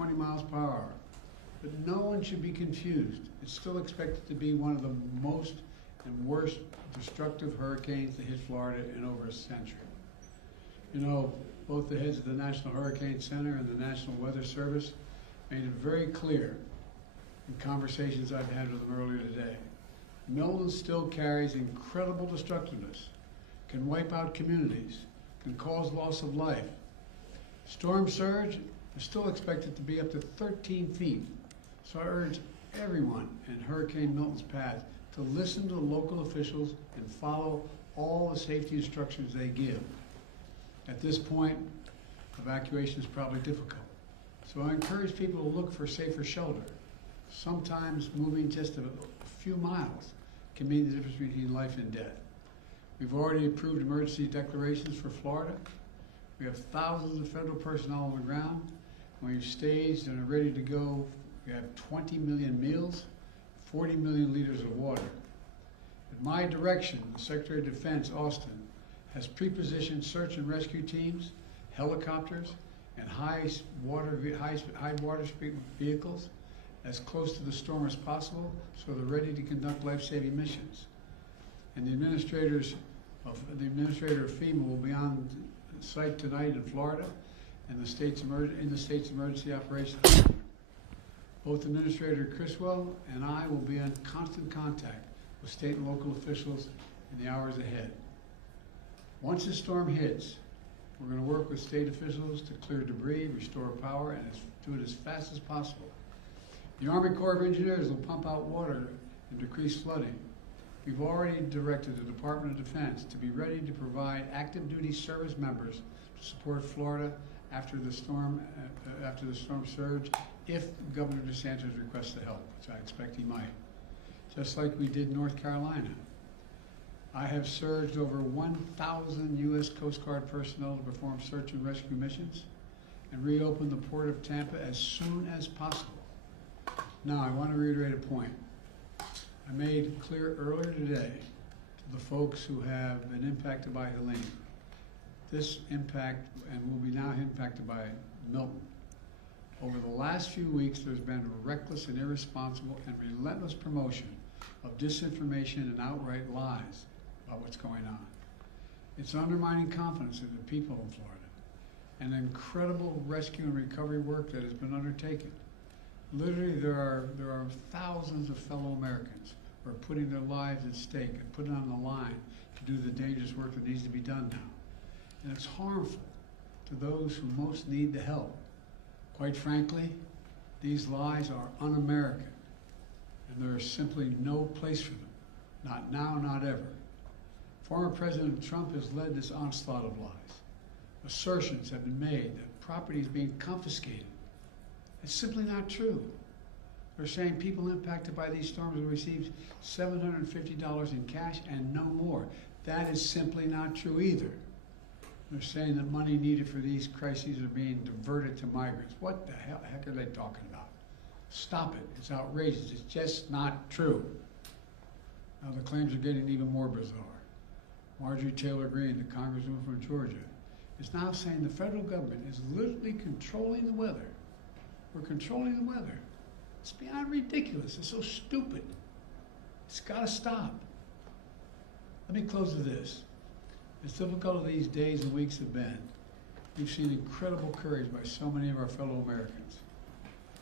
120 miles per hour. But no one should be confused. It's still expected to be one of the most and worst destructive hurricanes to hit Florida in over a century. You know, both the heads of the National Hurricane Center and the National Weather Service made it very clear in conversations I've had with them earlier today. Milton still carries incredible destructiveness, can wipe out communities, can cause loss of life. Storm surge is still expected to be up to 13 feet. So I urge everyone in Hurricane Milton's path to listen to the local officials and follow all the safety instructions they give. At this point, evacuation is probably difficult. So I encourage people to look for safer shelter. Sometimes moving just a few miles can mean the difference between life and death. We've already approved emergency declarations for Florida. We have thousands of federal personnel on the ground. We've staged and are ready to go. We have 20 million meals, 40 million liters of water. At my direction, the Secretary of Defense, Austin, has pre-positioned search and rescue teams, helicopters, and high water speed vehicles as close to the storm as possible, so they're ready to conduct life-saving missions. And the administrator of FEMA will be on site tonight in Florida, and in the state's emergency operations center. Both Administrator Criswell and I will be in constant contact with state and local officials in the hours ahead. Once the storm hits, we're going to work with state officials to clear debris, restore power, and do it as fast as possible. The Army Corps of Engineers will pump out water and decrease flooding. We've already directed the Department of Defense to be ready to provide active duty service members to support Florida after the storm surge, if Governor DeSantis requests the help, which I expect he might. Just like we did North Carolina. I have surged over 1,000 U.S. Coast Guard personnel to perform search and rescue missions and reopen the Port of Tampa as soon as possible. Now, I want to reiterate a point. I made clear earlier today to the folks who have been impacted by Helene, this impact, and will be now impacted by Milton. Over the last few weeks, there's been reckless and irresponsible and relentless promotion of disinformation and outright lies about what's going on. It's undermining confidence in the people in Florida and incredible rescue and recovery work that has been undertaken. Literally, there are thousands of fellow Americans who are putting their lives at stake and putting on the line to do the dangerous work that needs to be done now. And it's harmful to those who most need the help. Quite frankly, these lies are un-American, and there is simply no place for them. Not now, not ever. Former President Trump has led this onslaught of lies. Assertions have been made that property is being confiscated. It's simply not true. They're saying people impacted by these storms will receive $750 in cash and no more. That is simply not true either. They're saying that money needed for these crises are being diverted to migrants. What the heck are they talking about? Stop it. It's outrageous. It's just not true. Now the claims are getting even more bizarre. Marjorie Taylor Greene, the congresswoman from Georgia, is now saying the federal government is literally controlling the weather. We're controlling the weather. It's beyond ridiculous. It's so stupid. It's got to stop. Let me close with this. As difficult as these days and weeks have been, we've seen incredible courage by so many of our fellow Americans.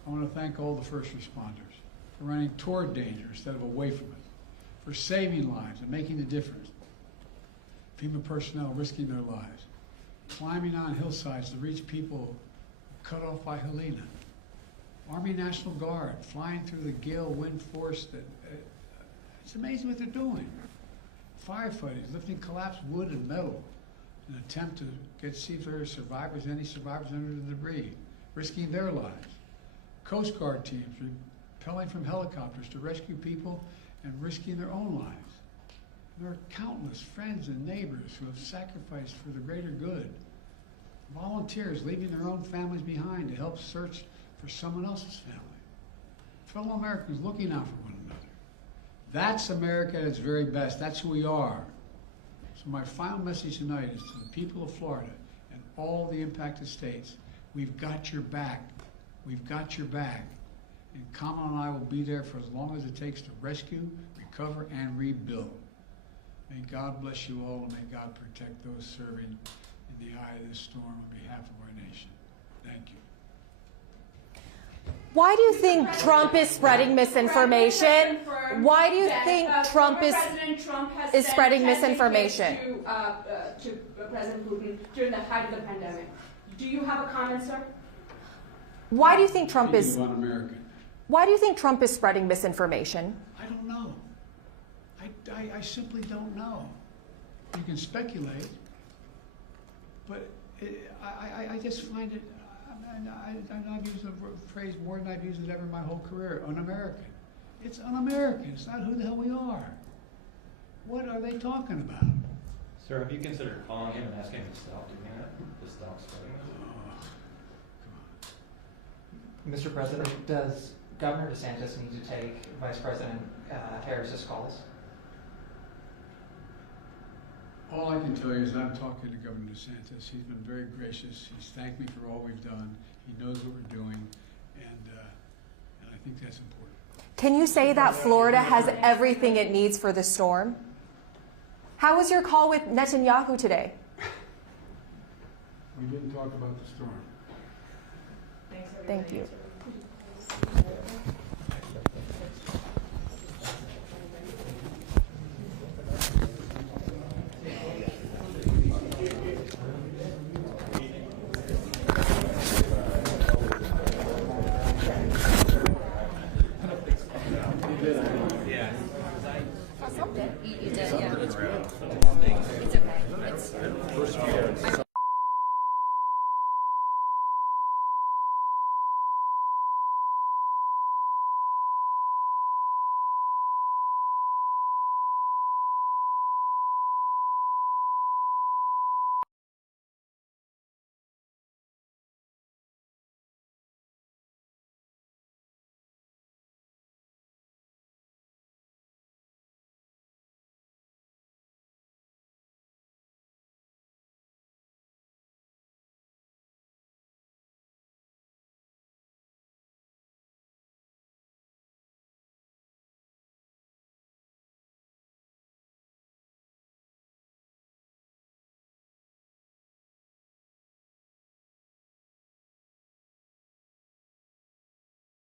I want to thank all the first responders for running toward danger instead of away from it, for saving lives and making a difference. FEMA personnel risking their lives, climbing on hillsides to reach people cut off by Helene. Army National Guard flying through the gale wind force that it's amazing what they're doing. Firefighters lifting collapsed wood and metal in an attempt to see if there are survivors, any survivors under the debris, risking their lives. Coast Guard teams rappelling from helicopters to rescue people and risking their own lives. There are countless friends and neighbors who have sacrificed for the greater good. Volunteers leaving their own families behind to help search for someone else's family. Fellow Americans looking out for one another. That's America at its very best. That's who we are. So my final message tonight is to the people of Florida and all the impacted states. We've got your back. We've got your back. And Kamala and I will be there for as long as it takes to rescue, recover, and rebuild. May God bless you all, and may God protect those serving in the eye of this storm on behalf of our nation. Thank you. Why do you think Trump is spreading misinformation? Why do you think Trump is spreading misinformation? To President Putin during the height of the pandemic. Do you have a comment, sir? Why do you think Trump is? Un-American. Why do you think Trump is spreading misinformation? I don't know. I simply don't know. You can speculate, but I just find it. I've used the phrase more than I've used it ever in my whole career. Un-American. It's un-American. It's not who the hell we are. What are they talking about? Sir, have you considered calling him and asking him to stop doing that? To stop spreading it? Mr. President, does Governor DeSantis need to take Vice President Harris's calls? All I can tell you is I'm talking to Governor DeSantis. He's been very gracious. He's thanked me for all we've done. He knows what we're doing, and I think that's important. Can you say that Florida has everything it needs for the storm? How was your call with Netanyahu today? We didn't talk about the storm. Thanks, Thank you.